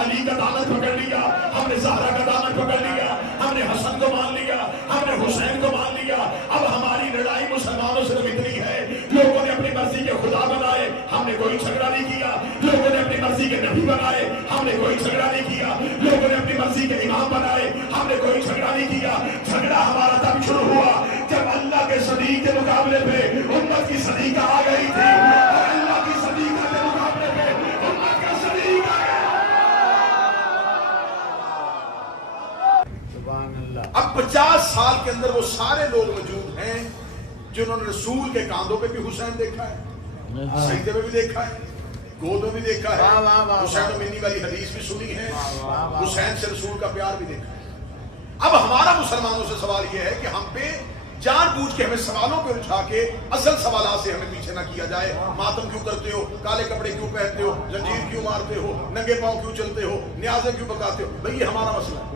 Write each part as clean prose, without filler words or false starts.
علی کا دامن پکڑ لیا، ہم نے زہرا کا دامن پکڑ لیا، ہم نے حسن کو مان لیا، ہم نے حسین کو مان لیا۔ اب ہماری لڑائی مسلمانوں سے اتنی ہے، لوگوں نے اپنی مرضی کے خدا بنائے، ہم نے کوئی جھگڑا نہیں کیا، لوگوں نے اپنی مرضی کے نبی بنائے، ہم نے کوئی جھگڑا نہیں کیا، لوگوں نے اپنی مرضی کے امام بنائے، ہم نے کوئی جھگڑا نہیں کیا۔ جھگڑا ہمارا تب شروع ہوا جب اللہ کے صدیق کے مقابلے پہ امت کی صدیق آ گئی تھی، اور اللہ کی صدیق کے مقابلے پہ امت کا صدیق آ گیا۔ اب 50 سال کے اندر وہ سارے لوگ موجود ہیں جنہوں نے رسول کے کاندھوں پہ بھی حسین دیکھا ہے، سجدے میں بھی دیکھا ہے، گود میں بھی دیکھا ہے، حسین و منی والی حدیث بھی سنی ہے، حسین سے رسول کا پیار بھی دیکھا ہے۔ اب ہمارا مسلمانوں سے سوال یہ ہے کہ ہم پہ جان بوجھ کے ہمیں سوالوں پہ الجھا کے اصل سوالات سے ہمیں پیچھے نہ کیا جائے۔ ماتم کیوں کرتے ہو، کالے کپڑے کیوں پہنتے ہو، زنجیر کیوں مارتے ہو، ننگے پاؤں کیوں چلتے ہو، نیازیں کیوں پکاتے ہو؟ بھئی یہ ہمارا مسئلہ ہے۔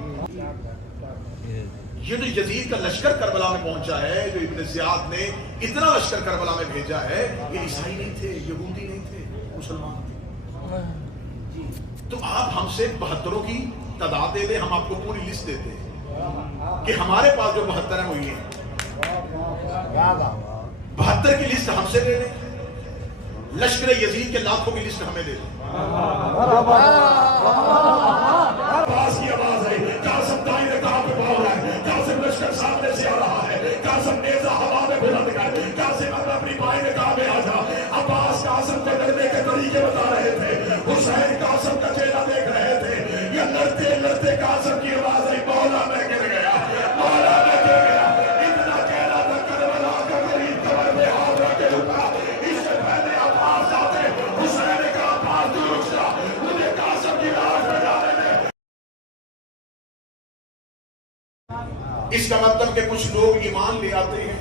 یہ جو یزید کا لشکر کربلا میں پہنچا ہے، جو ابن زیاد نے اتنا لشکر کربلا میں بھیجا ہے، یہ عیسائی نہیں تھے، یہودی نہیں تھے، مسلمان تھے۔ تو آپ ہم سے 72 کی تعداد دے دیں، ہم آپ کو پوری لسٹ دیتے ہیں کہ ہمارے پاس جو 72 ہیں وہ یہ ہیں۔ 72 کی لسٹ ہم سے لے لیں، لشکر یزید کے لاکھوں کی لسٹ ہمیں دے دیں۔ آواز کی آواز ہے، قاسم دائرے کہاں پہ پاؤ رہا ہے، قاسم لشکر سامنے سے آ رہا ہے، قاسم نیزہ ہوا میں بلند کر، قاسم اپنی بائیں نگاہ میں آ جا۔ عباس قاسم کو لڑنے کے طریقے بتا رہے تھے، حسین قاسم کا چہرہ دیکھ رہے تھے۔ یہ لڑتے لڑتے قاسم کی آواز آئی، مولا میں گر گیا، مولا میں گر گیا۔ اتنا کہنا تھا کربلا کا غریب قبر میں ہاتھ رکھ کے رکا، اس سے پہلے عباس آتے، حسین نے کہا عباس تو رک جا، مجھے قاسم کی لاش میں ڈالے دے۔ اس کا مطلب کہ کچھ لوگ ایمان لے آتے ہیں،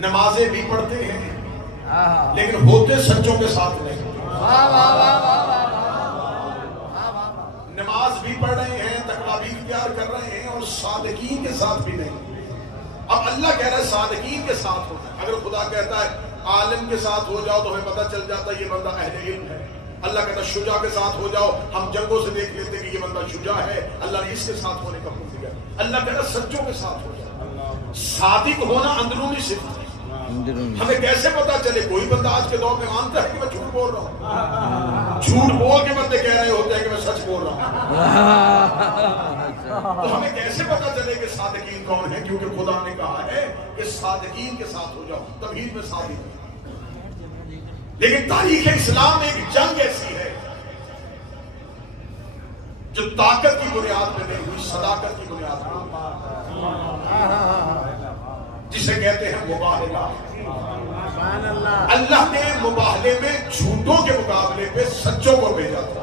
نمازیں بھی پڑھتے ہیں، لیکن ہوتے سچوں کے ساتھ نہیں۔ نماز بھی پڑھ رہے ہیں، تقویٰ بھی اختیار کر رہے ہیں، اور صادقین کے ساتھ بھی نہیں۔ اب اللہ کہہ رہا ہے صادقین کے ساتھ ہوتا ہے۔ اگر خدا کہتا ہے عالم کے ساتھ ہو جاؤ تو ہمیں پتہ چل جاتا ہے یہ بندہ اہل علم ہے۔ اللہ کہتا ہے شجاع کے ساتھ ہو جاؤ، ہم جنگوں سے دیکھ لیتے کہ یہ بندہ شجاع ہے، اللہ نے اس کے ساتھ ہونے کا حکم دیا۔ اللہ کہتا ہے سچوں کے ساتھ ہو جاؤ۔ صادق ہونا اندرونی صفت ہے۔ ہمیں کیسے پتا چلے؟ کوئی بندہ آج کے دور میں مانتا ہے کہ میں جھوٹ بول رہا ہوں، جھوٹ بول کے بندے کہہ رہے ہوتے ہیں کہ میں سچ بول رہا ہوں۔ تو ہمیں کیسے پتا چلے کہ صادقین کون ہیں؟ کیونکہ خدا نے کہا ہے کہ صادقین کے ساتھ ہو جاؤ، تمہید میں صادق۔ لیکن تاریخ اسلام میں ایک جنگ ایسی ہے جو طاقت کی بنیاد پہ نہیں ہوئی، صداقت کی بنیاد پہ، جسے کہتے ہیں مباہلہ۔ اللہ نے مباہلے میں جھوٹوں کے مقابلے پہ سچوں کو بھیجا تھا،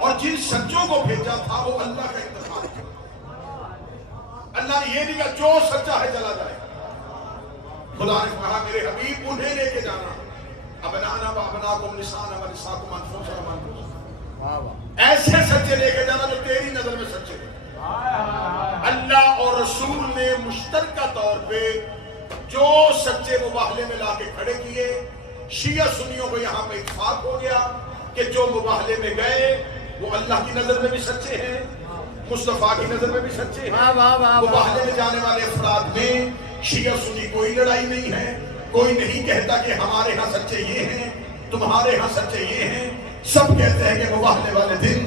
اور جن سچوں کو بھیجا تھا وہ اللہ کا انتخاب تھا۔ اللہ نے یہ نہیں کہا جو سچا ہے چلا جائے۔ خدا نے کہا میرے حبیب انہیں لے کے جانا، ابنانا و ابناکم نسانا و نساکم انفسنا و انفسکم، ایسے سچے لے کے جانا جو تیری نظر میں سچے ہیں۔ اللہ اور رسول نے مشترکہ طور پہ جو سچے مباہلے میں لا کے کھڑے کیے، شیعہ سنیوں کو یہاں پہ اتفاق ہو گیا کہ جو مباہلے میں گئے وہ اللہ کی نظر میں بھی سچے ہیں، مصطفیٰ کی نظر میں بھی سچے ہیں۔ مباہلے میں جانے والے افراد میں شیعہ سنی کوئی لڑائی نہیں ہے، کوئی نہیں کہتا کہ ہمارے ہاں سچے یہ ہیں، تمہارے ہاں سچے یہ ہیں۔ سب کہتے ہیں کہ مباہلے والے دن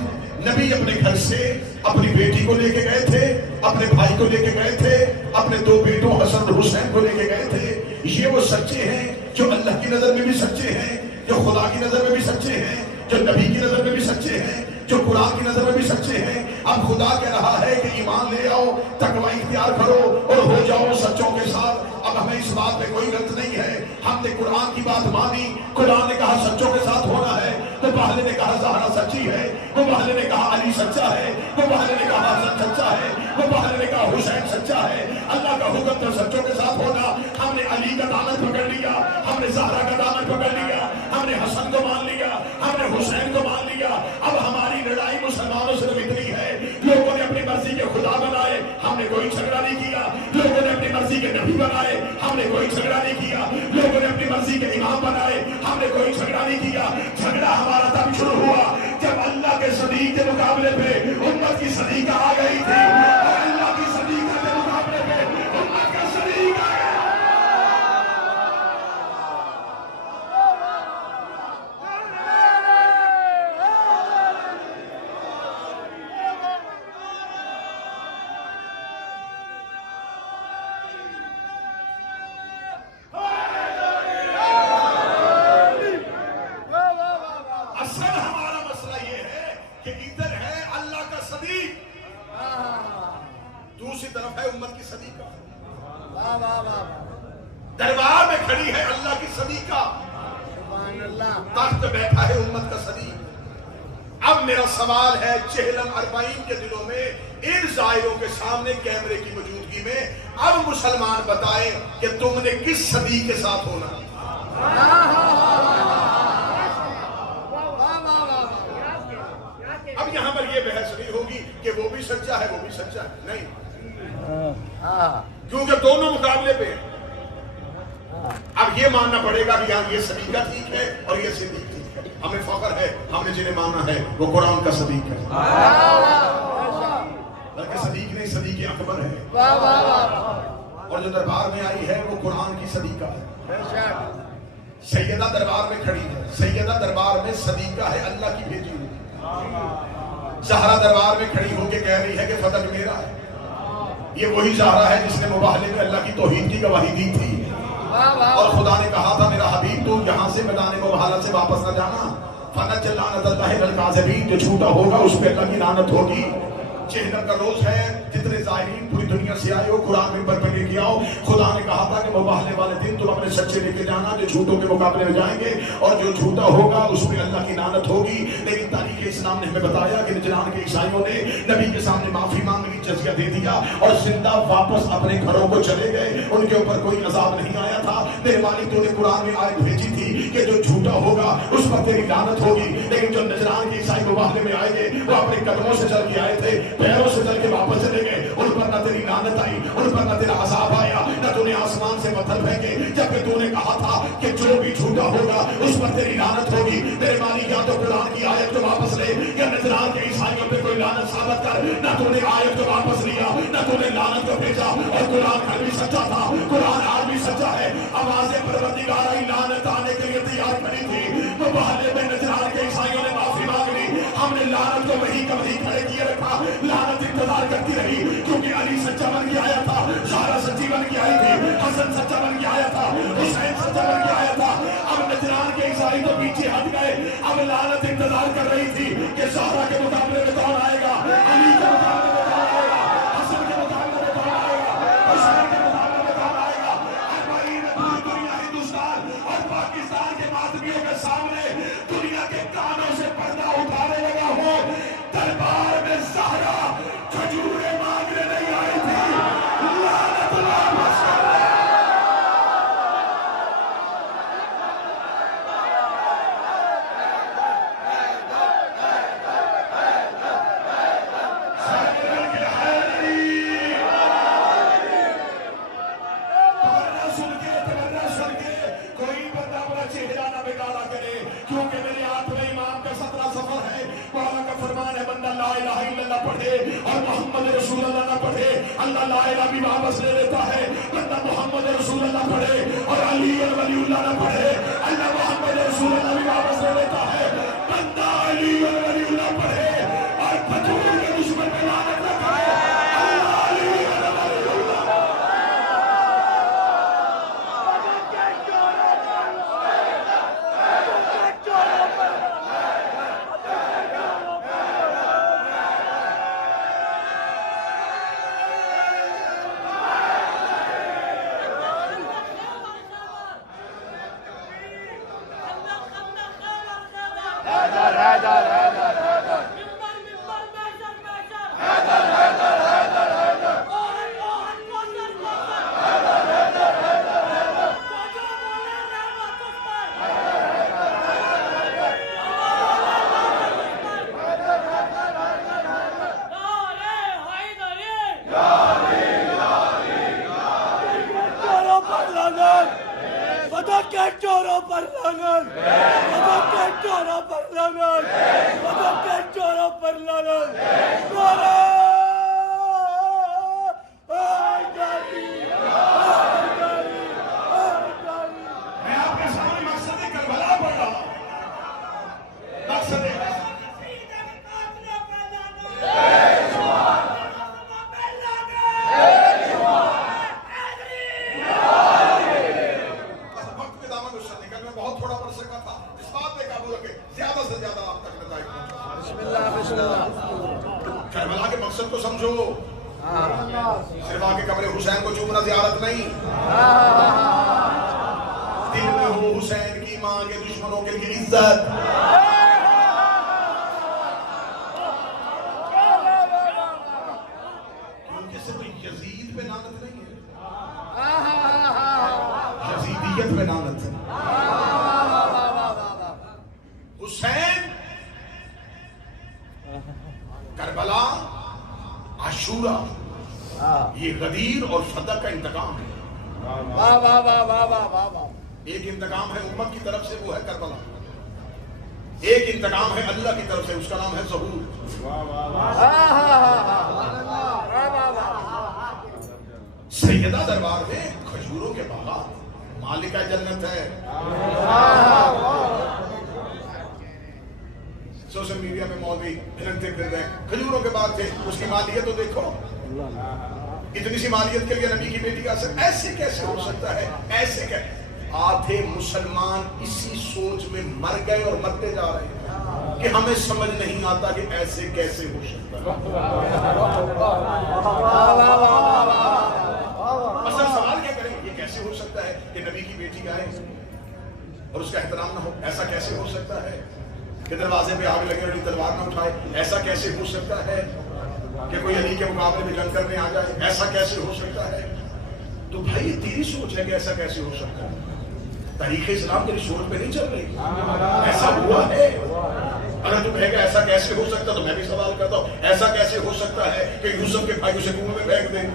نبی اپنے گھر سے اپنی بیٹی کو لے کے گئے تھے، اپنے بھائی کو لے کے گئے تھے، اپنے 2 بیٹوں حسن اور حسین کو لے کے گئے تھے۔ یہ وہ سچے ہیں جو اللہ کی نظر میں بھی سچے ہیں، جو خدا کی نظر میں بھی سچے ہیں، جو نبی کی نظر میں بھی سچے ہیں، جو قرآن کی نظر میں بھی سچے ہیں۔ اب خدا کہہ رہا ہے کہ ایمان لے آؤ، تقوی اختیار کرو اور ہو جاؤ سچوں کے ساتھ۔ اب ہمیں اس بات میں کوئی غلط نہیں ہے، ہم نے قرآن کی بات مانی، قرآن نے کہا سچوں کے ساتھ ہونا ہے، تو پہلے نے کہا زہرا سچی ہے، وہ پہلے نے کہا علی سچا ہے، وہ پہلے نے کہا حسن سچا ہے، وہ پہلے نے کہا حسین سچا ہے۔ اللہ کا حکم تھا سچوں کے ساتھ ہونا۔ ہم نے علی کا دامن پکڑ لیا، ہم نے زہرا کا دامن پکڑ لیا، ہم نے حسن کو مان لیا، ہم نے حسین کو مان لیا۔ اب ہماری لڑائی مسلمانوں سے اتنی ہے، لوگوں نے اپنی مرضی کے خدا بنائے، ہم نے کوئی جھگڑا نہیں کیا، لوگوں نے اپنی مرضی کے نبی بنائے، ہم نے کوئی جھگڑا نہیں کیا، لوگوں نے اپنی مرضی کے امام بنائے، ہم نے کوئی جھگڑا نہیں کیا۔ جھگڑا ہمارا مقابلے پہ امت کی صدیقہ آ گئی تھی، اور اللہ کی صدیقہ کے مقابلے پہ امت کا صدیق آ گیا۔ اصل ہمارا مسئلہ یہ ہے کہ ادھر ہے اللہ کا صدیق، دوسری طرف ہے امت کی صدیقہ۔ دربار میں کھڑی ہے اللہ کی صدیقہ، تخت پہ بیٹھا ہے امت کا صدیق۔ اب میرا سوال ہے چہلم اربعین کے دنوں میں ان زائروں کے سامنے کیمرے کی موجودگی میں اب مسلمان بتائیں کہ تم نے کس صدیق کے ساتھ ہونا۔ اب یہاں پر یہ بحث نہیں ہوگی کہ وہ بھی سچا ہے وہ بھی سچا ہے، نہیں، کیونکہ دونوں مقابلے پہ ہیں۔ اب یہ ماننا پڑے گا کہ یہ صدیقہ ٹھیک ہے اور یہ صدیق ٹھیک ہے۔ ہمیں فخر ہے، ہم نے جنہیں مانا ہے وہ قرآن کا صدیق ہے، بلکہ صدیق نہیں صدیق اکبر ہے، اور جو دربار میں آئی ہے وہ قرآن کی صدیقہ ہے۔ سیدہ دربار میں کھڑی ہے، سیدہ دربار میں صدیقہ ہے اللہ کی بھیجی ہوئی۔ زہرا دربار میں کھڑی ہو کے کہہ رہی ہے کہ فتح میرا ہے۔ یہ وہی زہرا ہے جس نے مباہلے میں اللہ کی توحید کی گواہی دی تھی، اور خدا نے کہا تھا میرا حبیب تو یہاں سے میدان مباہلہ سے واپس نہ جانا، فقط لعنت اللہ الکاذبین، جو جھوٹا ہوگا اس پہ اللہ کی لعنت ہوگی۔ چہلم کا روز ہے، جتنے زائرین پوری دنیا سے آئے ہو قرآن منبر پر لے کے آؤ۔ خدا نے کہا تھا کہ مباہلے والے دن تم اپنے سچے لے کے جانا، جو جھوٹوں کے مقابلے میں جائیں گے، اور جو جھوٹا ہوگا اس پہ اللہ کی لعنت ہوگی۔ لیکن تاریخ اسلام نے ہمیں بتایا کہ نجران کے عیسائیوں نے نبی کے سامنے معافی مانگ لی، جزیہ دے دیا، اور زندہ واپس اپنے گھروں کو چلے گئے، ان کے اوپر کوئی عذاب نہیں آیا تھا۔ میرے مالک تو نے قرآن میں آیت بھیجی تھی کہ جو جھوٹا ہوگا اس پر تیری لعنت ہوگی، لیکن جو نجران کے عیسائی مباہلے میں آئے گے وہ اپنے قدموں سے چل کے آئے تھے، پیروں سے چل کے واپس چلے گئے، ان پر نہ تیری لعنت آئی، ان پر نہ تیرا عذاب آیا، نہ تو نے آسمان سے پتھر پھینکے، جبکہ تو نے کہا تھا کہ جو بھی جھوٹا ہوگا اس پر تیری لعنت ہوگی۔ میرے مالک یا تو قرآن کی آیت کو واپس لے، یا نجران کے عیسائیوں پہ کوئی لعنت ثابت کر۔ نہ تو نے آیت کو واپس لیا، نہ تو نے لعنت کو بھیجا، اور قرآن کل بھی سچا تھا، قرآن آج بھی سچا ہے۔ آواز پروردگار لعنت آنے کے لیے تیار کھڑی تھی، مباہلے میں نجران کے عیسائیوں نے معافی مانگ لی، ہم نے لعنت کو وہیں کا وہیں کھڑے کیے رکھا، لعنت انتظار کرتی رہی، کیونکہ علی سچا بن کے آیا تھا، زہرا سچی بن کے آئی تھی، حسن سچا بن کے آیا تھا، حسین سچا بن کے آیا تھا۔ اب نجران کے عیسائی تو پیچھے ہٹ گئے، اب لعنت انتظار کر رہی تھی کہ زہرا کے مقابلے میں کون آئے گا، علی کے مقابلے میں کون آئے گا، حسن کے مقابلے میں کون آئے گا، حسین کے مقابلے میں کون آئے گا۔ اربعین میں پوری دنیا ہندوستان اور پاکستان کے ماتمیوں کے سامنے دنیا کے کانوں سے پردہ اٹھانے لگا ہو۔ دربار میں زہرا کھجوریں مانگنے نہیں آئی تھی، لعنت واپس کر دے۔ کوئی بندہ اپنا چہرہ نہ بگاڑا کرے، کیونکہ میرے ہاتھ میں امام کا 17 سفر ہے۔ مولا کا فرمان ہے بندہ لا الہ الا اللہ پڑھے اور محمد رسول اللہ نہ پڑھے، اللہ لا الہ بھی واپس لے لیتا ہے۔ بندہ محمد رسول اللہ پڑھے اور علی اور ولی اللہ نہ پڑھے، اللہ محمد رسول اللہ بھی واپس لے لیتا ہے۔ بندہ علی اور ولی اللہ پڑھے اور کھجور کے دشمن پہ لعنت نہ کرے، اللہ علی اور ولی اللہ۔ چوروں پر لعنت، چوروں پر لعنت، چوروں پر لعنت۔ میں آپ کے سامنے مقصد کربلا پڑھ رہا ہوں. مقصد وقت میں دامن اس سے نکل میں بہت تھوڑا پڑھ سکا تھا. اس بات پہ قابو رکھے زیادہ سے زیادہ آپ تک نتائج پہنچا. کربلا کے مقصد کو سمجھو. صرف آ کے قبر حسین کو چومنا زیارت نہیں. دل میں ہو حسین کی ماں کے دشمنوں کے لیے عزت. کیونکہ صرف یزید پہ لعنت نہیں ہے, یزیدیت پہ لعنت ہے. حسین, کربلا, عاشورہ, یہ غدیر اور فتح کا انتقام ہے. ایک انتقام ہے امت کی طرف سے, وہ ہے کربلا. ایک انتقام ہے اللہ کی طرف سے, اس کا نام ہے ظہور. سیدہ دربار میں کھجوروں کے باغات, مالکہ جنت ہے. سوشل میڈیا میں مولوی بھنکتے پھر رہے ہیں, کھجوروں کے باغ تھے, اس کی مالیت تو دیکھو. اتنی سی مالیت کے لیے نبی کی بیٹی کا اثر. ایسے کیسے ہو سکتا ہے؟ ایسے کیسے؟ آدھے مسلمان اسی سوچ میں مر گئے اور مرتے جا رہے ہیں کہ ہمیں سمجھ نہیں آتا کہ ایسے کیسے ہو سکتا ہے. اصل سوال کیا کریں, یہ کیسے ہو سکتا ہے کہ نبی کی بیٹی آئے اور اس کا احترام نہ ہو؟ ایسا کیسے ہو سکتا ہے کہ دروازے پہ آگ لگے اور تلوار نہ اٹھائے؟ ایسا کیسے ہو سکتا ہے کہ کوئی علی کے مقابلے میں جنگ کرنے آ جائے؟ ایسا کیسے ہو سکتا ہے؟ تو بھائی یہ تیری سوچ ہے کہ ایسا کیسے ہو سکتا ہے. تاریخ اسلام تیری سوچ پہ نہیں چل رہی. ایسا ہوا ہے. اگر تم کہے گا ایسا کیسے ہو سکتا, تو میں بھی سوال کرتا ہوں, ایسا کیسے ہو سکتا ہے کہ یوسف کے بھائی اسے کنویں میں پھینک دیں؟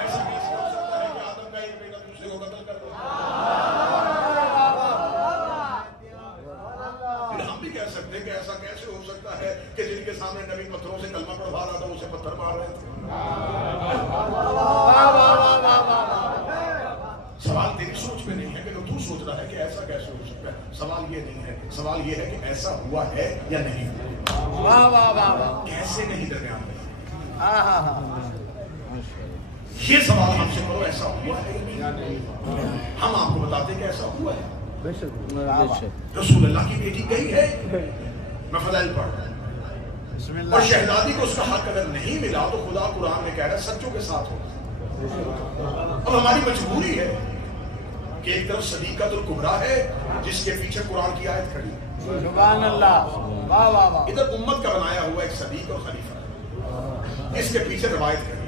ایسا کیسے ہو سکتا ہے کہ آدم کا ایک بیٹا دوسرے کو قتل کر دو؟ ہم بھی کہہ سکتے ہیں کہ ایسا کیسے ہو سکتا ہے کہ جن کے سامنے نبی پتھروں سے کلمہ پڑھوا رہا تھا اسے پتھر مار رہے تھے. سوال تیری سوچ میں نہیں ہے کہ تو سوچ رہا ہے کہ ایسا کیسے ہو سکتا ہے. سوال یہ نہیں ہے, سوال یہ ہے کہ ایسا ہوا ہے یا نہیں. کیسے نہیں درمیان میں یہ سوال ہم سے کرو, ایسا ہوا ہے یا نہیں. ہم آپ کو بتاتے ہیں کہ ایسا ہوا ہے. رسول اللہ کی بیٹی گئی ہے, میں فضائل پڑھ رہا ہوں, اور شہزادی کو اس کا حق اگر نہیں ملا تو خدا قرآن میں کہہ رہا ہے سچوں کے ساتھ ہو. اب ہماری مجبوری ہے کہ ایک طرف صدیقۃ الکبریٰ ہے جس کے پیچھے قرآن کی آیت کھڑی ہے. سبحان اللہ. واہ واہ واہ. ادھر امت کا بنایا ہوا ایک صدیق اور خلیفہ, اس کے پیچھے روایت کھڑی ہے.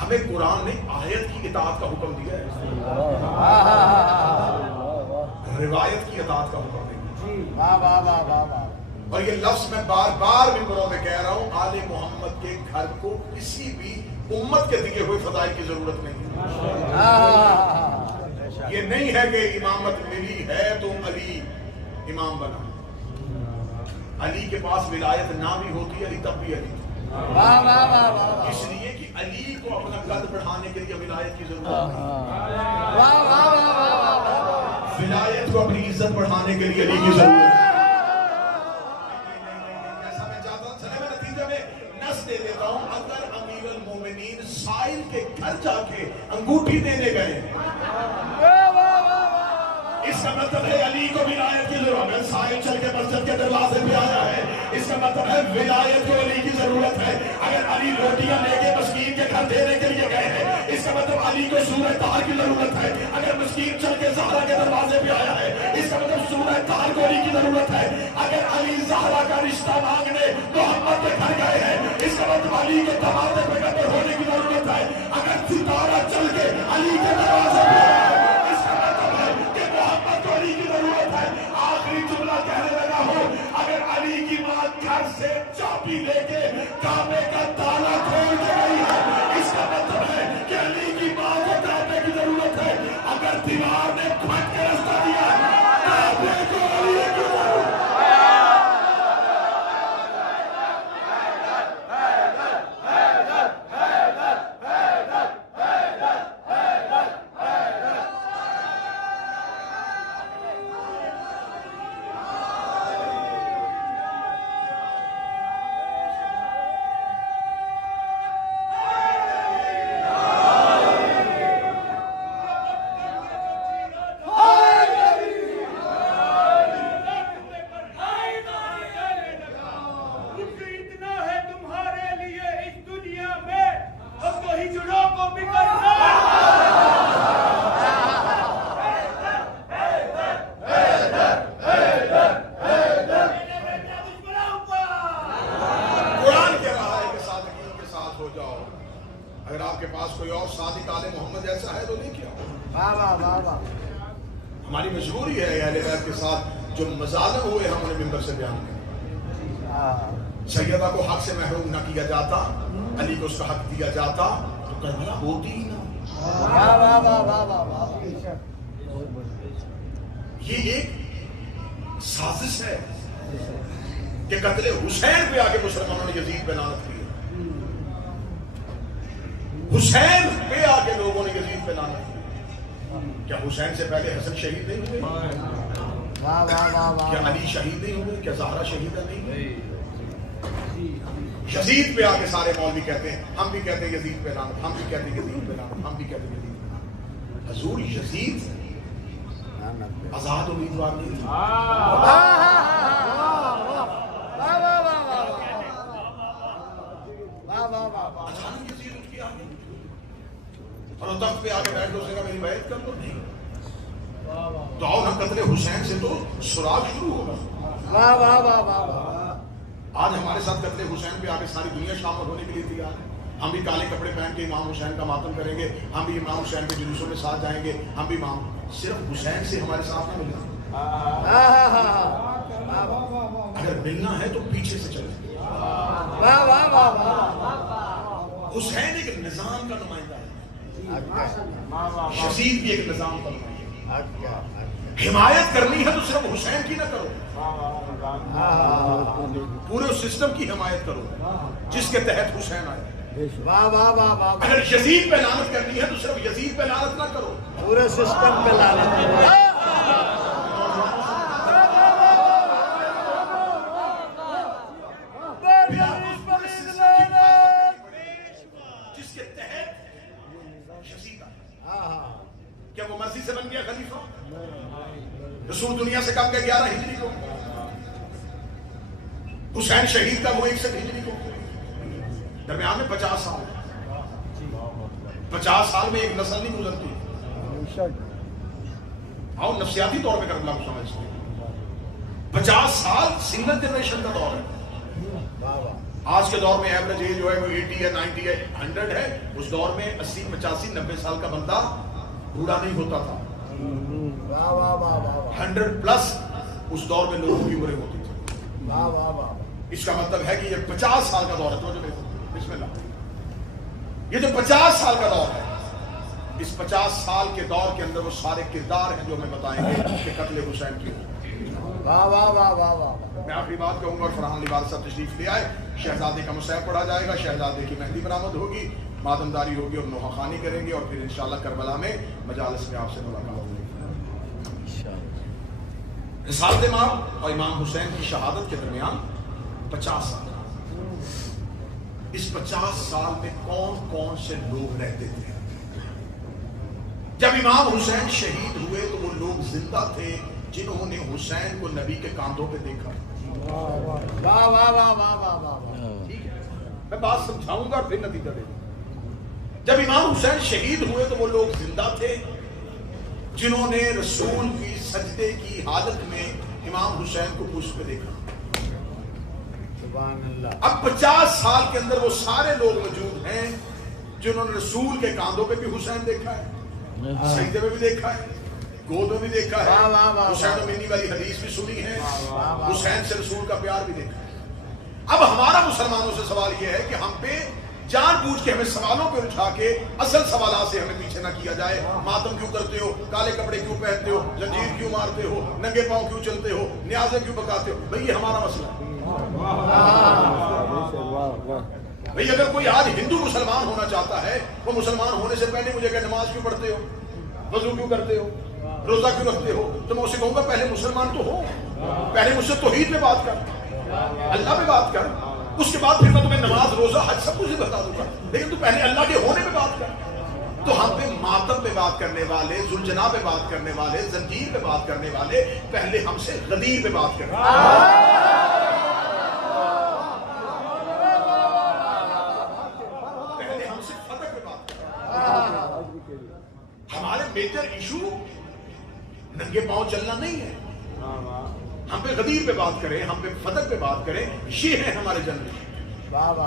ہمیں قرآن نے آیت کی اطاعت کا حکم دیا ہے, روایت کی اطاعت کا حکم دیا. اور یہ لفظ میں بار بار منبروں میں کہہ رہا ہوں, آل محمد کے گھر کو کسی بھی امت کے دیے ہوئے فضائل کی ضرورت نہیں ہے. یہ نہیں ہے کہ امامت ملی ہے تو علی امام بنا. علی کے پاس ولایت نہ بھی ہوتی, علی تب بھی علی. اس لیے کہ علی کو اپنا قد بڑھانے کے لیے ولایت کی ضرورت نہیں. ولایت کو اپنی عزت بڑھانے کے لیے علی کی ضرورت ہے. ایسا میں چاہتا ہوں, چلے میں نتیجے میں نس دے دیتا ہوں. اگر امیر المومنین سائل کے گھر جا کے انگوٹھی دینے گئے, اس کا مطلب ہے علی کو ولایت کی ضرورت ہے. سائل چل کے مسجد کے دروازے پہ آیا ہے, اس کا مطلب ہے ولایت کو علی کی ضرورت ہے. اگر علی روٹیاں لے کے مسکین کے گھر دینے کے لیے گئے ہیں, اس کا مطلب علی کو سورہ طار کی ضرورت ہے. اگر مسکین چل کے زہرا کے دروازے پہ آیا ہے, اس کا مطلب سورہ طار کو علی کی ضرورت ہے. اگر علی زہرا کا رشتہ مانگنے محمد کے گھر گئے ہیں, اس کا مطلب علی کے دروازے پہ قدر ہونے کی ضرورت ہے. اگر ستارہ چل کے علی کے دروازے پہ آیا ہے, اس کا مطلب ہے کہ محمد کو علی کی ضرورت ہے. آخری جملہ کہنے لگا ہوں, اگر علی کی ماں گھر سے چابی لے کے کعبے کا تالا کھول کے گئی ہے, اس کا مطلب ہے کہ علی کی ماں کو کعبے کی ضرورت ہے. اگر دیوار نے پھٹ کے رستہ دیا ہے, کعبے کو علی کی ضرورت ہے. ہماری مجبوری ہے اہل بیت کے ساتھ جو مظالم ہوئے ہم انہیں ممبر سے بیان کریں. سیدہ کو حق سے محروم نہ کیا جاتا, علی کو اس کا حق دیا جاتا تو کربلا ہوتی ہی نہ. یہ ایک سازش ہے کہ قتل حسین پہ آ کے مسلمانوں نے یزید پہ لعنت کی. حسین پہ آ کے لوگوں نے یزید پہ لعنت کی. کیا حسین سے پہلے حسن شہید نہیں ہوئے؟ کیا علی شہید نہیں ہوئے؟ کیا زہرا شہیدہ نہیں ہوئی؟ یزید پہ آ کے سارے مولوی کہتے ہیں, ہم بھی کہتے ہیں یزید پہ لعنت, ہم بھی کہتے ہیں یزید پہ لعنت, ہم بھی کہتے ہیں یزید پہ لعنت. حضور یزید آزاد امیدوار نہیں تھا. اچانک یزید اٹھ کے آ گئی اور تخت پہ آ کے بیٹھ دو, اس نے کہا میری بیعت کر دو. نہیں تو آؤ ہم قتل حسین سے تو سراغ شروع ہوگا. آج ہمارے ساتھ قتل حسین پہ آ کے ساری دنیا شامل ہونے کے لیے تیار ہے. ہم بھی کالے کپڑے پہن کے امام حسین کا ماتم کریں گے, ہم بھی امام حسین کے جلوسوں میں ساتھ جائیں گے, ہم بھی امام. صرف حسین سے ہمارے ساتھ نہ ملنا, اگر ملنا ہے تو پیچھے سے چلیں. حسین ایک نظام کا نمائندہ ہے, یزید بھی ایک نظام کا نمائندہ ہے. حمایت کرنی ہے تو صرف حسین کی نہ کرو, پورے سسٹم کی حمایت کرو جس کے تحت حسین آئے. اگر یزید پہ لعنت کرنی ہے تو صرف یزید پہ لعنت نہ کرو, پورے سسٹم پہ لعنت کرو. جس کے تحت یزید آئے. کیا وہ مرضی سے بن گیا خلیفہ؟ رسول دنیا سے کم گئے 11 ہجری کو, حسین شہید کا وہ 61 ہجری کو, درمیان میں 50 سال. 50 سال میں ایک نسل نہیں گزرتی. آؤ نفسیاتی طور پہ کربلا کو سمجھتے ہیں. 50 سال سنگل جنریشن کا دور ہے. آج کے دور میں ایوریج ایج جو ہے وہ 80 ہے, 90 ہے, 100 ہے. اس دور میں 80, 85, 90 سال کا بندہ بوڑھا نہیں ہوتا تھا. 100 پلس اس دور میں لوگوں کی عمریں ہوتی تھی. اس کا مطلب ہے کہ یہ 50 سال کا دور ہے. تو جو بسم اللہ, یہ جو 50 سال کا دور ہے, اس 50 سال کے دور کے اندر وہ سارے کردار ہیں جو ہمیں بتائیں گے کہ قتل حسین کی. میں آخری بات کہوں گا اور فرحان لیوال صاحب تشریف لے آئے. شہزادے کا مصحف پڑھا جائے گا, شہزادے کی مہندی برآمد ہوگی, ماتمداری ہوگی اور نوحہ خوانی کریں گے, اور پھر انشاءاللہ کربلا میں مجالس میں آپ سے ملاقات ہوگی. رسالت امام اور امام حسین کی شہادت کے درمیان 50 سال. اس 50 سال میں کون کون سے لوگ رہتے تھے؟ جب امام حسین شہید ہوئے تو وہ لوگ زندہ تھے جنہوں نے حسین کو نبی کے کاندھوں پہ دیکھا. ٹھیک ہے, میں بات سمجھاؤں گا اور پھر نتیجہ دے گا. جب امام حسین شہید ہوئے تو وہ لوگ زندہ تھے جنہوں نے رسول کی سجدے کی حالت میں امام حسین کو پشت پہ دیکھا. اب 50 سال کے اندر وہ سارے لوگ موجود ہیں جنہوں نے رسول کے کاندھوں پہ بھی حسین دیکھا ہے, سجدے میں بھی دیکھا ہے, گود میں بھی دیکھا ہے, حسین و منی والی حدیث بھی سنی ہے, حسین سے رسول کا پیار بھی دیکھا ہے. اب ہمارا مسلمانوں سے سوال یہ ہے کہ ہم پہ جان بوجھ کے ہمیں سوالوں پہ اٹھا کے اصل سوالات سے ہمیں پیچھے نہ کیا جائے. ماتم کیوں کرتے ہو, کالے کپڑے کیوں پہنتے ہو, زنجیر کیوں مارتے ہو, ننگے پاؤں کیوں چلتے ہو, نیازیں کیوں پکاتے ہو؟ بھئی یہ ہمارا مسئلہ ہے. بھئی اگر کوئی آج ہندو مسلمان ہونا چاہتا ہے, وہ مسلمان ہونے سے پہلے مجھے کہ نماز کیوں پڑھتے ہو, وضو کیوں کرتے ہو, روزہ کیوں رکھتے ہو, تو میں اسے کہوں گا پہلے مسلمان تو ہو, پہلے مجھ سے توحید پہ بات کر, اللہ پہ بات کر, اس کے بعد پھر میں تمہیں نماز روزہ حج سب کچھ بتا دوں گا, لیکن تو پہلے اللہ کے ہونے پہ بات کر. تو ہم پہ ماتم پہ بات کرنے والے, ذوالجناح پہ بات کرنے والے, زنجیر پہ بات کرنے والے پہلے ہم سے غدیر پہ بات کریں. پہلے ہم سے فتح پہ بات کریں. ہمارے میجر ایشو ننگے پاؤں چلنا نہیں ہے. ہم پہ غدیر پہ بات کریں, ہم پہ فتح پہ بات کریں. یہ ہے ہمارے جنریشن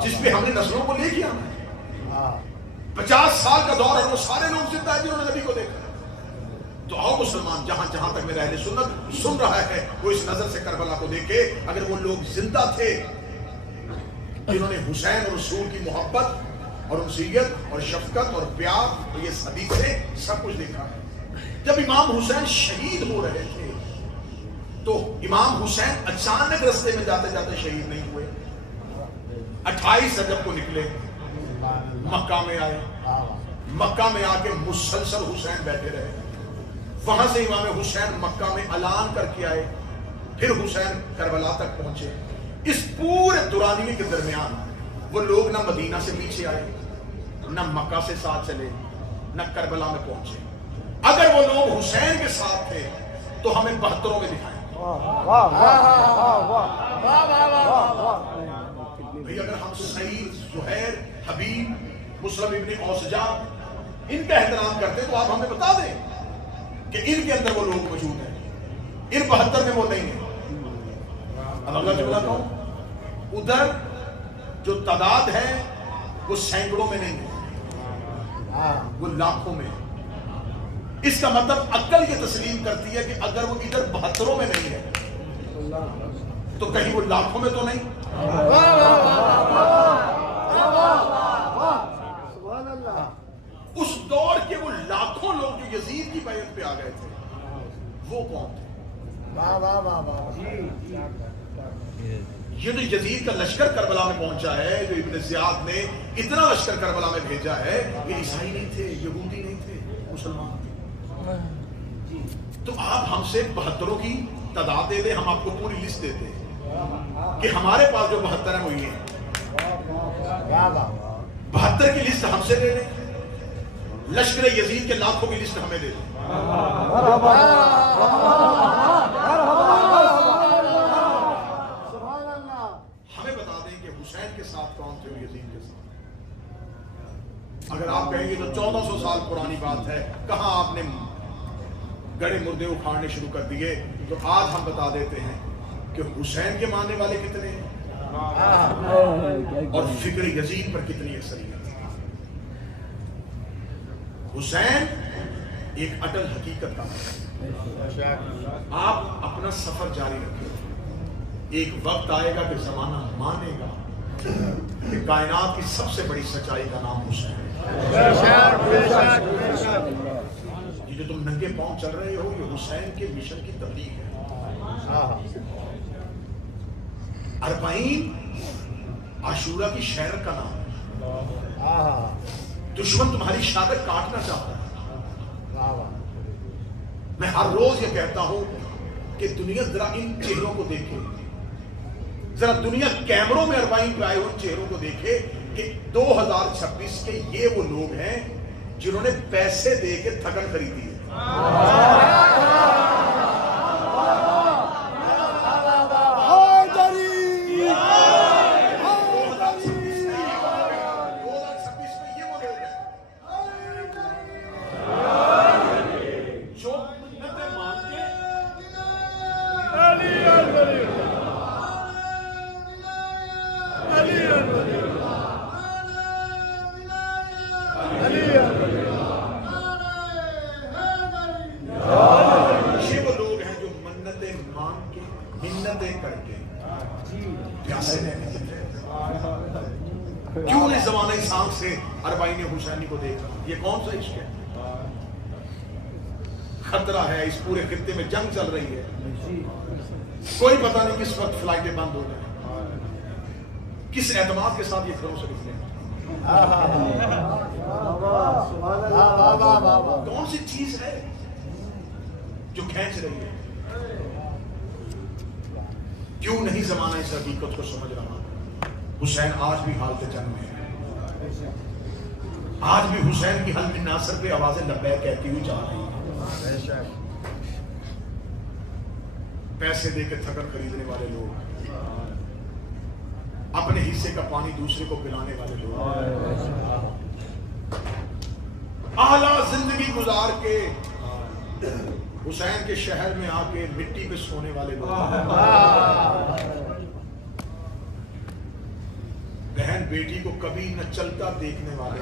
جس پہ ہم نے نسلوں کو لے کے آنا ہے. 50 سال کا دور ہے, وہ سارے لوگ زندہ ہیں جنہوں نے نبی کو دیکھا. تو آؤ مسلمان، جہاں جہاں تک میرا اہل سنت سن رہا ہے وہ اس نظر سے کربلا کو دیکھے. اگر وہ لوگ زندہ تھے جنہوں نے حسین اور رسول کی محبت اور انسیت اور شفقت اور پیار اور یہ حدیث سے سب کچھ دیکھا ہے. جب امام حسین شہید ہو رہے تھے تو امام حسین اچانک رستے میں جاتے جاتے شہید نہیں ہوئے. 28 رجب کو نکلے، مکہ میں آئے، مکہ میں آ کے مسلسل حسین بیٹھے رہے. وہاں سے امام حسین مکہ میں اعلان کر کے آئے، پھر حسین کربلا تک پہنچے. اس پورے دورانیے کے درمیان وہ لوگ نہ مدینہ سے پیچھے آئے، نہ مکہ سے ساتھ چلے، نہ کربلا میں پہنچے. اگر وہ لوگ حسین کے ساتھ تھے تو ہمیں 72 میں دکھائیں. بھئی اگر ہم سعید، زہیر، حبیب، مسلم ابن اوسجا ان کا احترام کرتے تو آپ ہمیں بتا دیں کہ ان کے اندر وہ لوگ موجود ہیں، ان 72 میں وہ نہیں ہیں. اب اللہ جملہ کہوں، ادھر جو تعداد ہے وہ سینکڑوں میں نہیں ہے، وہ لاکھوں میں. اس کا مطلب عقل یہ تسلیم کرتی ہے کہ اگر وہ ادھر 72 میں نہیں ہے تو کہیں وہ لاکھوں میں تو نہیں. اس دور کے وہ لاکھوں لوگ جو یزید کی بیعت پہ آ گئے تھے وہ کون تھے؟ یہ جو یزید کا لشکر کربلا میں پہنچا ہے، جو ابن زیاد نے اتنا لشکر کربلا میں بھیجا ہے، یہ عیسائی نہیں تھے، یہودی نہیں تھے، مسلمان تھے. تو آپ ہم سے 72 کی تعداد دے دیں، ہم آپ کو پوری لسٹ دیتے ہیں کہ ہمارے پاس جو 72 ہیں وہ یہ ہیں. 72 کی لسٹ ہم سے دے دیں، لشکر یزید کے لاکھوں کی لسٹ ہمیں دے دیں. ہمیں بتا دیں کہ حسین کے ساتھ کون تھے اور یزید کے ساتھ. اگر آپ کہیں گے تو 1400 سال پرانی بات ہے، کہاں آپ نے گڑے مردے اکھاڑنے شروع کر دیے. تو آج ہم بتا دیتے ہیں کہ حسین کے ماننے والے کتنے ہیں اور فکر یزید پر کتنی اکثریت ہے. حسین ایک اٹل حقیقت کا ہے. آپ اپنا سفر جاری رکھیں، ایک وقت آئے گا کہ زمانہ مانے گا کہ کائنات کی سب سے بڑی سچائی کا نام حسین ہے. یہ جو تم ننگے پاؤں چل رہے ہو یہ حسین کے مشن کی تبلیغ ہے. اربعین عاشورہ کی شہر کا نام ہے. دشمن تمہاری شہادت کاٹنا چاہتا ہے. میں ہر روز یہ کہتا ہوں کہ دنیا ذرا ان چہروں کو دیکھے، ذرا دنیا کیمروں میں اربعین پہ آئے ہوئے چہروں کو دیکھے کہ 2026 کے یہ وہ لوگ ہیں جنہوں نے پیسے دے کے تھکن خریدی ہے. کیوں اس زمانہ انسان سے اربعین حسینی کو دیکھا؟ یہ کون سا عشق ہے؟ خطرہ ہے، اس پورے خطے میں جنگ چل رہی ہے، کوئی پتہ نہیں کس وقت فلائٹیں بند ہو جائیں، کس اعتماد کے ساتھ یہ گھروں سے نکلیں. کون سی چیز ہے جو کھینچ رہی ہے؟ کیوں نہیں زمانہ اس حقیقت کو سمجھ رہا؟ حسین آج بھی حالت جنگ میں ہے، آج بھی حسین کی حلق ناصر پہ آوازیں لبیک کہتی ہوئی جا رہی ہیں. پیسے دے کے تھکن خریدنے والے لوگ، اپنے حصے کا پانی دوسرے کو پلانے والے لوگ، اعلیٰ زندگی گزار کے حسین کے شہر میں آ کے مٹی پہ سونے والے لوگ، بہن بیٹی کو کبھی نہ چلتا دیکھنے والے،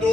2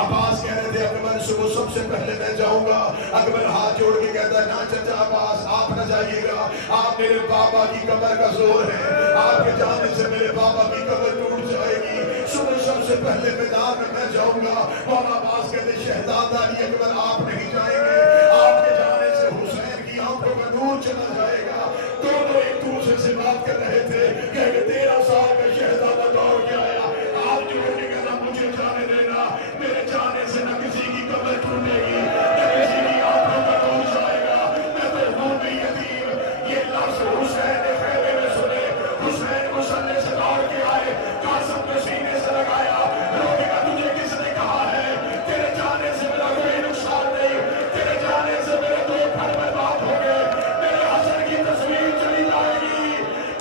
عباس کہہ رہے تھے اکبر صبح سب سے پہلے میں جاؤں گا. اکبر ہاتھ جوڑ کے کہتا ہے نا چچا عباس آپ نہ جائیے گا, آپ میرے بابا کی قبر کا زور ہے, آپ کے جانے سے میرے بابا کی قبر ٹوٹ جائے گی. صبح سب سے پہلے میدان میں جاؤں گا. اور عباس کہتے شہزادہ علی اکبر آپ نہیں جائیں گے, آپ کے جانے سے حسین کی آنکھوں میں نور چلا جائے گا. دونوں ایک دوسرے سے بات کر رہے تھے کہ 13 سال کا شہزادہ دوڑ کے آیا, آپ جو نے کہا مجھے جانے دینا, میرے جانے سے نہ کسی کی قبر ٹوٹے گی نہ کسی کی آنکھوں میں نور جائے گا, میں تو ہوں بھی یتیم. یہ لفظ حسین نے خیمے میں سنے, حسین مسلح سے دوڑ کے آئے, قاسم کو سینے سے لگایا, روکے گا تجھے کس نے کہا ہے, تیرے جانے سے میرا کوئی نقصان نہیں, تیرے جانے سے میرے 2 گھر برباد ہو گئے, میرے حسن کی تصویر چلی جائے گی,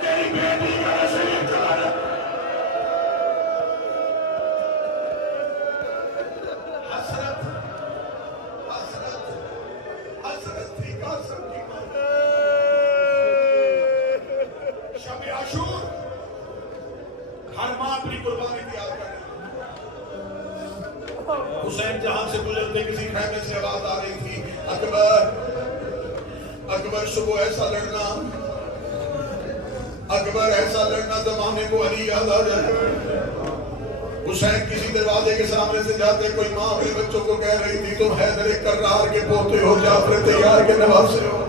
تیری بیٹی کا نصیب چلا جائے. حسرت حسرت حسرت تھی قاسم کی ماں. شب عاشور ہر ماں اپنی قربانی تیار کر رہی. حسین جہاں سے گزرتے کسی خیمے سے آواز آ رہی تھی اکبر اکبر صبح ایسا لڑنا, اکبر ایسا لڑنا زمانے کو علی یاد آ جائے. حسین کسی دروازے کے سامنے سے جاتے, کوئی ماں اپنے بچوں کو کہہ رہی تھی تم حیدر کرار کے پوتے ہو, جعفر طیار کے نواسے ہو.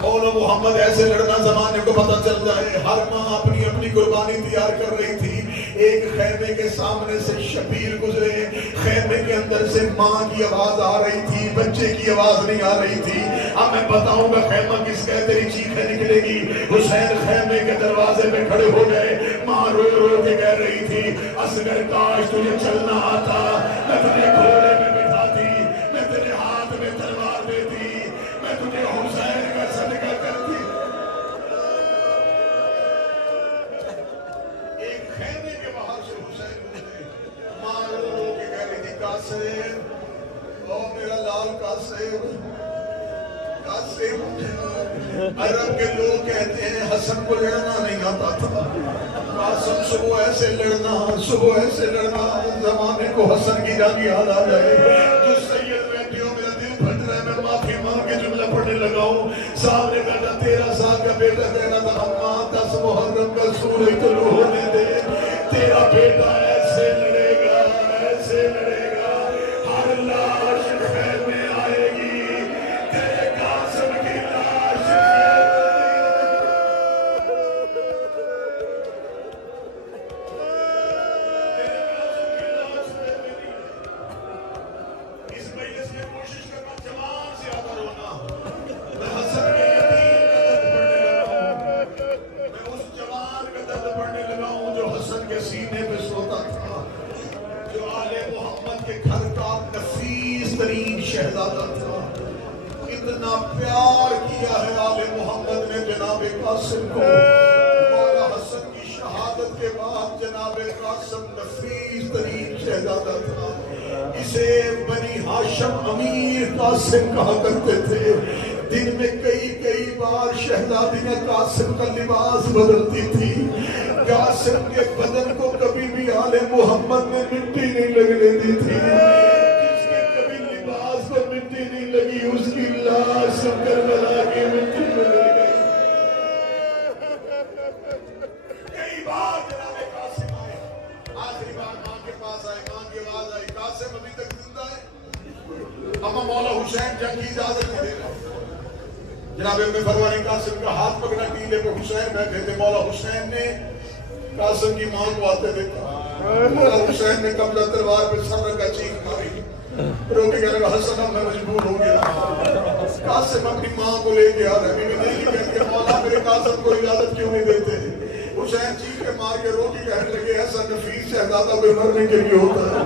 مولا محمد ایسے لڑنا زمانے کو پتہ چل جائے. ہر ماں اپنی اپنی قربانی تیار کر رہی تھی. ایک خیمے کے سامنے سے شبیر گزرے, خیمے کے اندر سے ماں کی آواز آ رہی تھی, بچے کی آواز نہیں آ رہی تھی. اب میں بتاؤں گا خیمہ کس کا ہے, تیری چیخیں نکلے گی. حسین خیمے کے دروازے میں کھڑے ہو گئے, ماں رو رو کے کہہ رہی تھی اصغر کاش تجھے چلنا آتا, میں تجھے گھوڑے میں بٹھاتی, میں تیرے ہاتھ میں تلوار دیتی, میں تجھے حسین کا صدقہ کرتی. ایک خیمے کے باہر سے حسین گزرے, ماں رو رو کے کہہ رہی تھی قاسم, او میرا لال قاسم, قاسم. عرب کے لوگ کہتے ہیں حسن کو لڑنا نہیں آتا تھا. قاسم صبح ایسے لڑنا, صبح ایسے لڑنا, زمانے کو حسن کی جان یاد آ جائے. جو سید بیٹھی ہو میرا دل پھٹ رہا ہے, میں معافی مانگ کے جملہ پڑھنے لگا ہوں. سامنے بیٹا 13 سال کا بیٹا کہہ رہا تھا اماں 10 محرم کا سورج طلوع ہونے دے, تیرا بیٹا ایسے لڑے گا, ایسے لڑے گا, ہر لاش خیمے آئے گی, تیرے قاسم کی لاش اس مجلس میں کوشش کرنا جوان زیادہ رونا. میں حسن کے یتیم کا درد پڑھنے لگا ہوں, میں اس جوان کا درد پڑھنے لگا ہوں جو حسن کے سینے پہ سوتا تھا, جو آل محمد کے گھر کا نفیس ترین شہزادہ تھا. اتنا پیار کیا ہے آل محمد نے جناب قاسم کو. مولا حسن کی شہادت کے بعد جناب قاسم نفیس ترین شہزادہ تھا. اسے بنی ہاشم امیر قاسم کہا کرتے تھے. دن میں کئی بار شہزادیاں قاسم کا لباس بدلتی تھی. قاسم کے بدن کو کبھی بھی آل محمد نے مٹی نہیں لگنے دی تھی. جس کے کبھی لباس پر مٹی نہیں لگی, اس کی لاش کربلا کی مٹی میں لگ گئی. کئی بار جناب قاسم آئے, آخری بار ماں کے پاس آئے, ماں کی آواز آئی قاسم ابھی تک زندہ ہے. اما مولا حسین جنگ کی اجازت نہیں دے رہا. جناب ابن فرمانی قاسم کا ہاتھ پکڑا, ٹیلے پہ حسین بیٹھے تھے. مولا حسین نے قاسم کی ماں کو آتے دیکھا. مولا حسین نے قبضہ تلوار پہ سر رکھا, چیخ ماری, روکے کہنے لگا حسن اب میں مجبور ہو گیا. قاسم اپنی ماں کو لے کے آ رہے, بیوی نہیں کہتی کہ مولا میرے قاسم کو اجازت کیوں نہیں دیتے. حسین چیخ کے مار کے رو کے کہنے لگے ایسا نفیس شہزادہ کوئی مرنے کے لیے ہوتا ہے,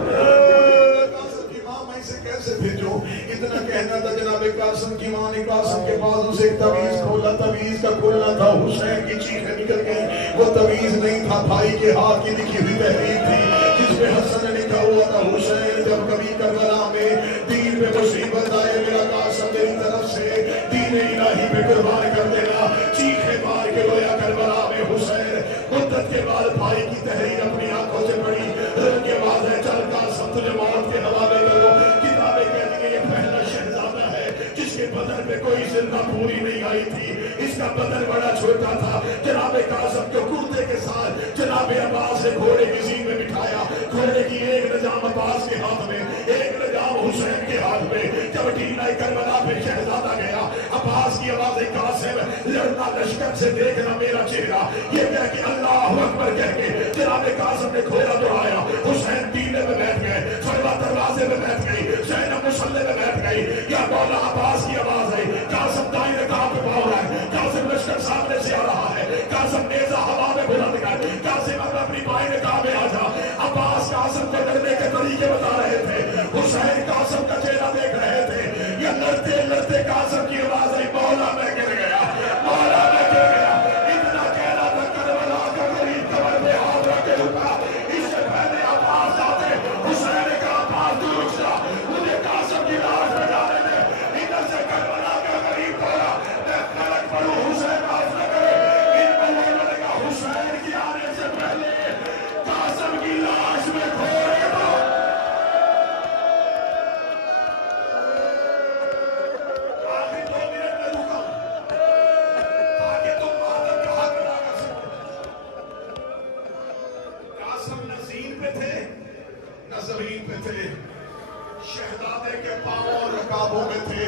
قاسم کی ماں میں اسے کیسے بھیجوں. اتنا کہنا تھا جناب قاسم کی ماں نے قاسم کے بعد اسے ایک تعویذ کھولا. تعویذ کا کھولنا تھا, حسین کی چیخیں نکل گئی. وہ تعویذ نہیں تھا, بھائی کے ہاتھ کی لکھی ہوئی تحریر تھی جس پہ حسن نے لکھا ہوا تھا حسین جب کبھی کربلا میں دین پہ مصیبت آئے میرا قاسم میری طرف سے دین الہی پہ قربان کر دینا. چیخیں مار کے رویا کربلا میں حسین. مدت کے بعد بھائی کی تحریر اپنی آنکھوں سے پڑی, کے بعد ہے چل قاسم تجھے موت کے حوالے بدن میں کوئی زندہ پوری نہیں آئی تھی، اس کا بدن بڑا چھوٹا تھا۔ جناب قاسم کے کرتے کے ساتھ جناب عباس نے گھوڑے کی زین میں بٹھایا، گھوڑے کی ایک نظام عباس کے ہاتھ میں، ایک نظام حسین کے ہاتھ میں۔ جب ٹیلہ کربلا پہ شہزادہ گیا، عباس کی آواز قاسم لڑنا لشکر سے دیکھنا میرا چہرہ، یہ کہہ کے اللہ اکبر کہہ کے جناب قاسم نے گھوڑا دوڑایا، حسین ٹیلے میں بیٹھ گئے، فروا دروازے میں بیٹھ گئی، زینب مصلے میں بیٹھ گئی۔ یا مولا عباس کی آواز آئی، قاسم دائیں رکعت پہ پاؤ رہا ہے، قاسم لشکر سامنے سے آ رہا ہے، قاسم نیزہ ہوا میں بلند کر، قاسم اب اپنی بائیں رکعت میں آ جا۔ عباس قاسم کو لڑنے کے طریقے بتا رہے تھے، حسین قاسم کا چہرہ دیکھ رہے تھے۔ یا لڑتے لڑتے قاسم کی آواز آئی، مولا میں گر گیا، مولا میں گر گیا۔ اتنا کہنا تھا کربلا کا غریب قبر پہ ہاتھ رکھ کے رکا، اس سے پہلے عباس آتے حسین نے کہا عباس تو رک جا، مجھے قاسم کی لاش پہ جانے دے۔ ادھر سے کربلا کا غریب بولا، میں فلک پڑھوں حسین معاف نہ کرے۔ ان بولوں نے کہا حسین کی آنے سے پہلے قاسم کی لاش میں گھوڑے دو۔ آخری 2 منٹ میں رکا تاکہ تم ماتم کا حق ادا کر سکو۔ قاسم نہ زین پہ تھے نہ زمین پہ تھے، شہزادے کے پاؤں اور رکابوں میں تھے۔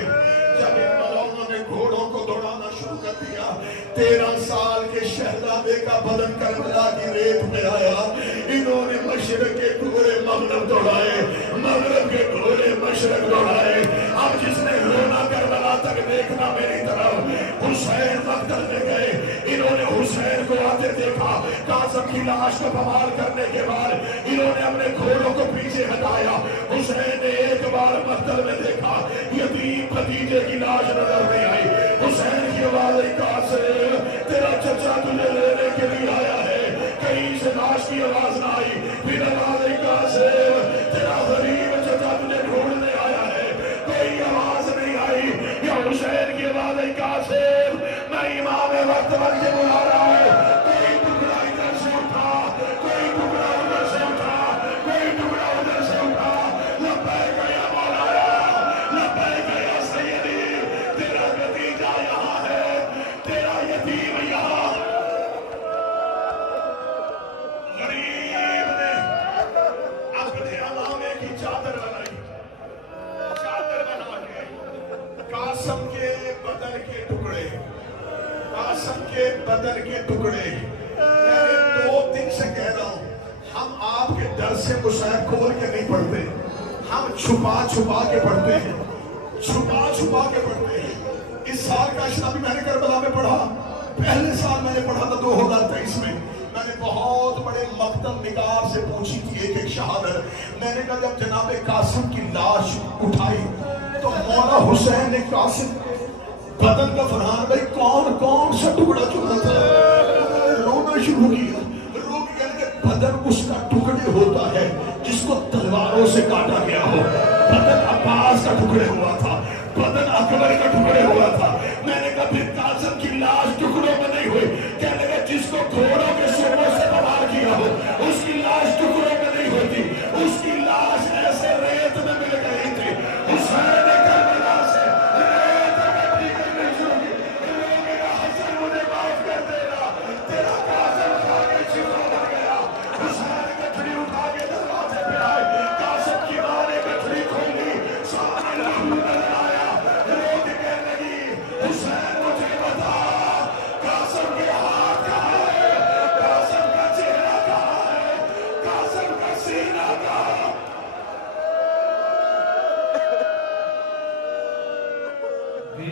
جب ان ملعونوں نے گھوڑوں کو دوڑانا شروع کر دیا، 13 سال کے شہزادے کا بدن کربلا کی ریت میں آیا۔ انہوں نے مشرق کے گھوڑے مغرب دوڑائے، مغرب کے گھوڑے مشرق دوڑائے۔ اب جس نے رونا کربلا تک دیکھنا میری طرف، حسین مقتل میں گئے، انہوں نے حسین کو آتے دیکھا۔ قاسم کی لاش کو بمال کرنے کے بعد انہوں نے اپنے گھوڑوں کو پیچھے ہٹایا۔ حسین نے ایک بار مقتل میں دیکھا، یتیم بھتیجے کی لاش نظر نہیں آئی۔ حسین کی آواز آئی، قاسم تیرا چچا تجھے لینے کے لیے آیا ہے۔ کہیں سے لاش کی آواز نہ آئی، پھر آواز آئی، قاسم تیرا غریب چچا تجھے ڈھونڈنے آیا ہے۔ کوئی آواز نہیں آئی۔ یا حسین کی آواز آئی، قاسم میں امام وقت بن کے بلا رہا ہوں۔ کوئی ٹکڑا ادھر سے اٹھا، کوئی ٹکڑا ادھر سے اٹھا، کوئی ٹکڑا ادھر سے اٹھا۔ لبیک یا مولانا، لبیک یا سیدی، تیرا بھتیجا یہاں ہے، تیرا یتیم یہاں۔ غریب نے اپنے امامے کی چادر بنائی، چادر بنا کے قاسم کے بدن کے ٹکڑے، قاسم کے بدن کے ٹکڑے۔ میں 2 دن سے کہہ رہا ہوں، ہم آپ کے ڈر سے مصحف کھول کے نہیں پڑھتے، ہم چھپا چھپا کے پڑھتے ہیں، چھپا چھپا کے پڑھتے ہیں۔ اس سال کا اشنا بھی میں نے کربلا میں پڑھا، پہلے سال میں نے پڑھا تھا 2023 میں۔ میں نے بہت بڑے مقتل نگار سے پوچھی تھی ایک شہادت۔ میں نے کہا جب جناب قاسم کی لاش اٹھائی تو مولا حسین نے قاسم بدن کا فرحان بھائی کون کون سا ٹکڑا چنا تھا، رونا شروع کیا۔ رو کے کہنے کہ بدن اس کا ٹکڑے ہوتا ہے جس کو تلواروں سے کاٹا گیا ہو۔ بدن عباس کا ٹکڑے ہوا تھا، بدن اکبر کا ٹکڑے ہوا تھا۔ میں نے کہا پھر قاسم کی لاش ٹکڑوں میں نہیں ہوئی، کہنے لگا جس کو گھوڑوں کے سروں سے بمال کیا ہو اس کی لاش ٹکڑوں میں نہیں ہوتی، اس کی لاش ایسے ریت میں مل گئی تھی۔ حسین نے کربلا سے ریت میں نکلنے شروع کی۔ لوگوں نے حسن مجھے معاف کر دینا، تیرا قاسم کھا کے چیزوں بن گیا۔ حسین گٹھڑی اٹھا کے دروازے پہ آئے، قاسم کی ماں نے گٹھڑی کھولی، سامنے لہو نظر آیا، رو کے کہنے لگی حسین مجھے بتا قاسم کے ہاتھ کہاں ہے، قاسم کا چہرہ کہاں ہے، قاسم کا سینہ کہاں۔ بے